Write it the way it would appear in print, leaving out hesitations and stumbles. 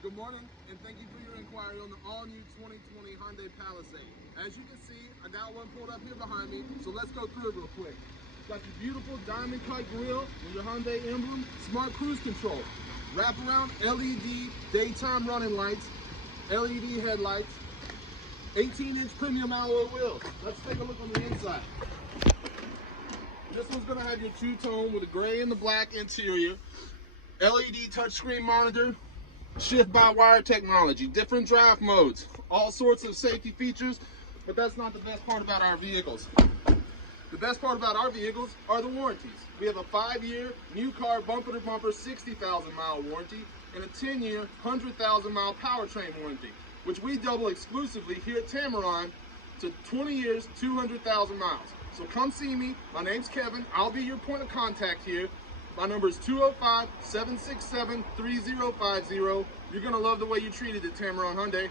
Good morning, and thank you for your inquiry on the all-new 2020 Hyundai Palisade. As you can see, I got one pulled up here behind me, so let's go through it real quick. Got the beautiful diamond cut grille with your Hyundai emblem, smart cruise control, wraparound LED daytime running lights, LED headlights, 18-inch premium alloy wheels. Let's take a look on the inside. This one's gonna have your two-tone with a gray and the black interior, LED touchscreen monitor, shift-by-wire technology, different drive modes, all sorts of safety features, but that's not the best part about our vehicles. The best part about our vehicles are the warranties. We have a 5-year, new car bumper-to-bumper 60,000-mile warranty and a 10-year, 100,000-mile powertrain warranty, which we double exclusively here at Tameron to 20 years, 200,000 miles. So come see me. My name's Kevin. I'll be your point of contact here. My number is 205-767-3050. You're going to love the way you're treated at Tameron Hyundai.